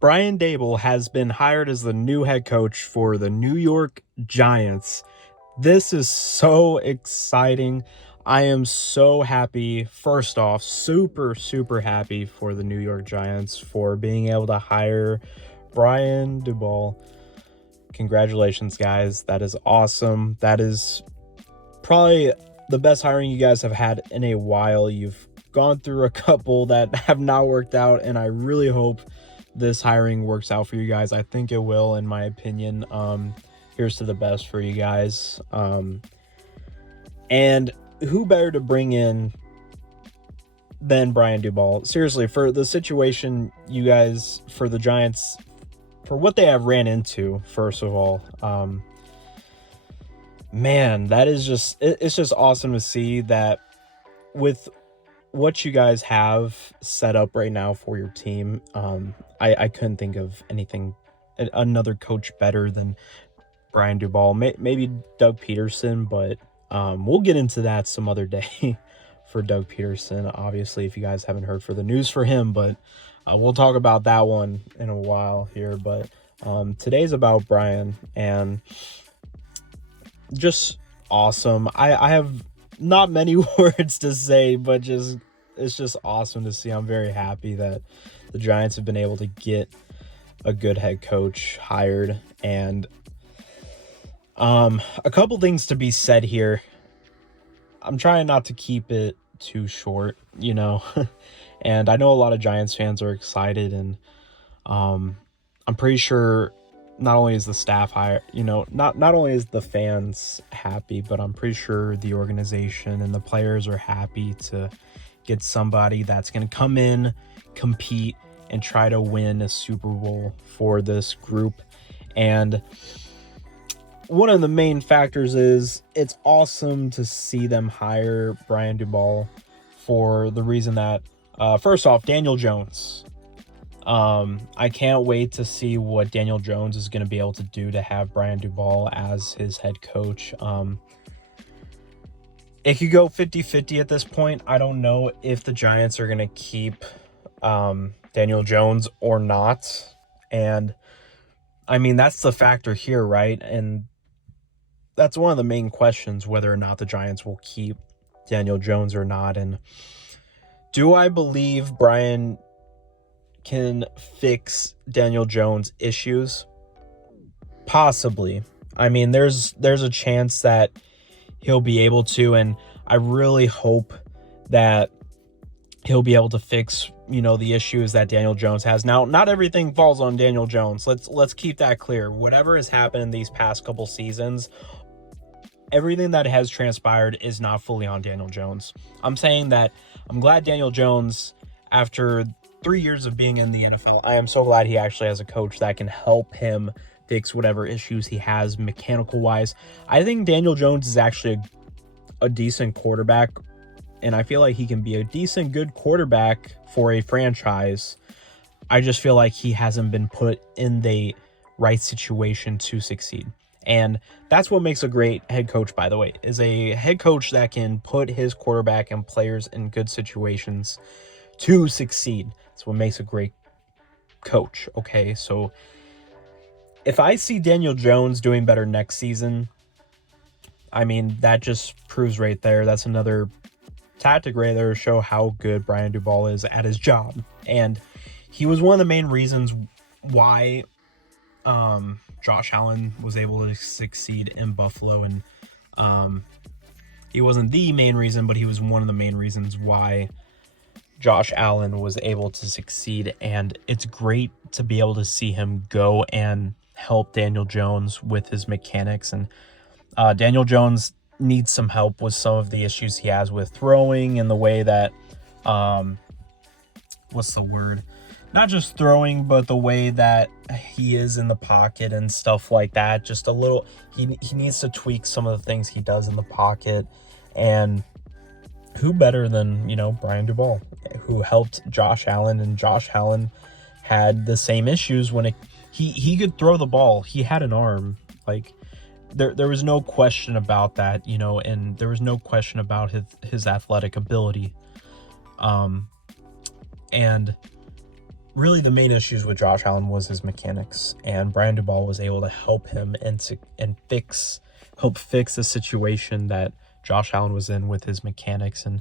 Brian Daboll has been hired as the new head coach for the New York Giants. This is so exciting. I am so happy. First off, super happy for the New York Giants for being able to hire Brian Daboll. Congratulations, guys. That is awesome. That is probably the best hiring you guys have had in a while. You've gone through a couple that have not worked out, and I really hope this hiring works out for you guys. I think it will, in my opinion. Here's to the best for you guys. And who better to bring in than Brian Daboll? Seriously, for the situation you guys, for the Giants, for what they have ran into, first of all, man, that is it's just awesome to see that with what you guys have set up right now for your team. I couldn't think of another coach better than Brian Daboll. Maybe Doug Peterson, but we'll get into that some other day for Doug Peterson, obviously, if you guys haven't heard for the news for him, but we'll talk about that one in a while here. But today's about Brian, and just awesome. I have not many words to say, but it's just awesome to see. I'm very happy that the Giants have been able to get a good head coach hired. And a couple things to be said here. I'm trying not to keep it too short, and I know a lot of Giants fans are excited, and I'm pretty sure not only is the staff higher, not only is the fans happy, but I'm pretty sure the organization and the players are happy to get somebody that's going to come in, compete, and try to win a Super Bowl for this group. And one of the main factors is it's awesome to see them hire Brian Daboll for the reason that, first off, Daniel Jones. I can't wait to see what Daniel Jones is going to be able to do to have Brian Daboll as his head coach. It could go 50-50 at this point. I don't know if the Giants are going to keep Daniel Jones or not. And I mean, that's the factor here, right? And that's one of the main questions, whether or not the Giants will keep Daniel Jones or not. And do I believe Brian can fix Daniel Jones' issues? Possibly. I mean, there's a chance that he'll be able to, and I really hope that he'll be able to fix, the issues that Daniel Jones has. Now, not everything falls on Daniel Jones. Let's keep that clear. Whatever has happened in these past couple seasons, everything that has transpired is not fully on Daniel Jones. I'm saying that I'm glad Daniel Jones, after 3 years of being in the NFL, I am so glad he actually has a coach that can help him fix whatever issues he has mechanical wise. I think Daniel Jones is actually a decent quarterback, and I feel like he can be a decent, good quarterback for a franchise. I just feel like he hasn't been put in the right situation to succeed. And that's what makes a great head coach, by the way, is a head coach that can put his quarterback and players in good situations to succeed. That's what makes a great coach. Okay, so if I see Daniel Jones doing better next season, I mean, that just proves right there. That's another tactic right there to show how good Brian Daboll is at his job. And he was one of the main reasons why Josh Allen was able to succeed in Buffalo. And he wasn't the main reason, but he was one of the main reasons why Josh Allen was able to succeed. And it's great to be able to see him go and help Daniel Jones with his mechanics. And Daniel Jones needs some help with some of the issues he has with throwing and the way that, what's the word? Not just throwing, but the way that he is in the pocket and stuff like that. Just a little, he needs to tweak some of the things he does in the pocket. And who better than, Brian Daboll, who helped Josh Allen, and Josh Allen had the same issues when he could throw the ball. He had an arm. Like, there was no question about that, and there was no question about his athletic ability. And really the main issues with Josh Allen was his mechanics, and Brian Daboll was able to help him and help fix the situation that Josh Allen was in with his mechanics and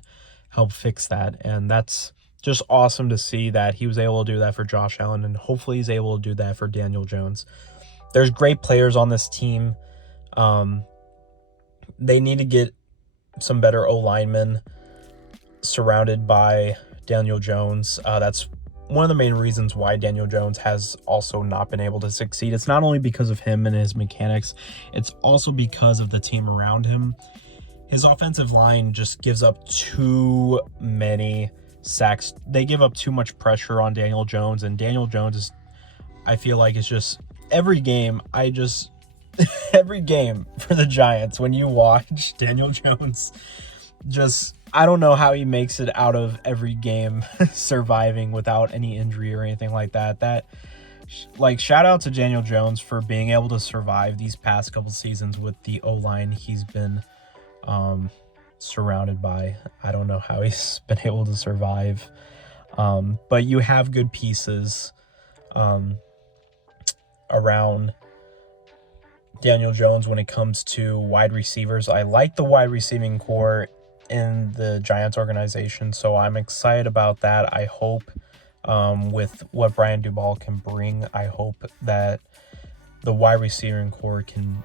help fix that. And that's just awesome to see that he was able to do that for Josh Allen, and hopefully he's able to do that for Daniel Jones. There's great players on this team. They need to get some better O-linemen surrounded by Daniel Jones. That's one of the main reasons why Daniel Jones has also not been able to succeed. It's not only because of him and his mechanics, it's also because of the team around him. His offensive line just gives up too many sacks. They give up too much pressure on Daniel Jones, and Daniel Jones is, I feel like it's just every game every game for the Giants, when you watch Daniel Jones, I don't know how he makes it out of every game surviving without any injury or anything like that. Shout out to Daniel Jones for being able to survive these past couple seasons with the O-line he's been surrounded by. I don't know how he's been able to survive. But you have good pieces around Daniel Jones when it comes to wide receivers. I like the wide receiving core in the Giants organization, so I'm excited about that. I hope with what Brian Daboll can bring, I hope that the wide receiving core can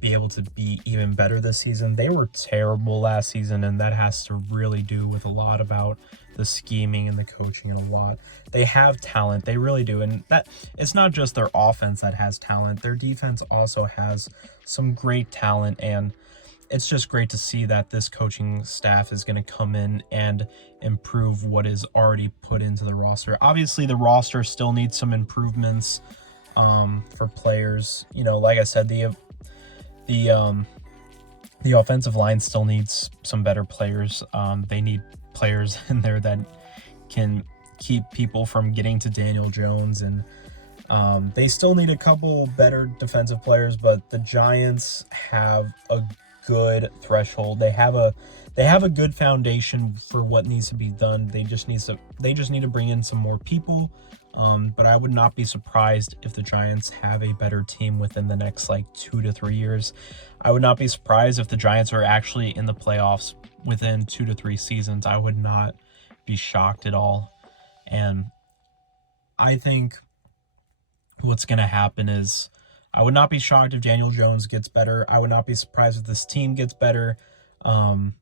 be able to be even better this season. They were terrible last season, and that has to really do with a lot about the scheming and the coaching and a lot. They have talent, they really do, and that it's not just their offense that has talent. Their defense also has some great talent, and it's just great to see that this coaching staff is going to come in and improve what is already put into the roster. Obviously, the roster still needs some improvements for players. Like I said, the offensive line still needs some better players. They need players in there that can keep people from getting to Daniel Jones, and they still need a couple better defensive players. But the Giants have a good threshold. They have a good foundation for what needs to be done. They just need to bring in some more people. But I would not be surprised if the Giants have a better team within the next 2 to 3 years. I would not be surprised if the Giants are actually in the playoffs within 2 to 3 seasons. I would not be shocked at all. And I think what's going to happen is, I would not be shocked if Daniel Jones gets better. I would not be surprised if this team gets better. I'm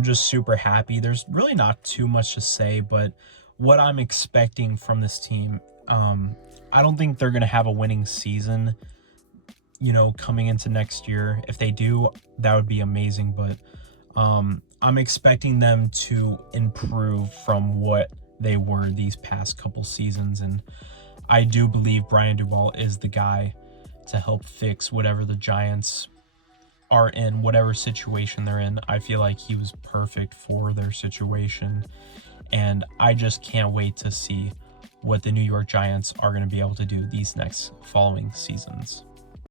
just super happy. There's really not too much to say, but what I'm expecting from this team, I don't think they're going to have a winning season, coming into next year. If they do, that would be amazing. But I'm expecting them to improve from what they were these past couple seasons. And I do believe Brian Daboll is the guy to help fix whatever the Giants are in, whatever situation they're in. I feel like he was perfect for their situation, and I just can't wait to see what the New York Giants are going to be able to do these next following seasons.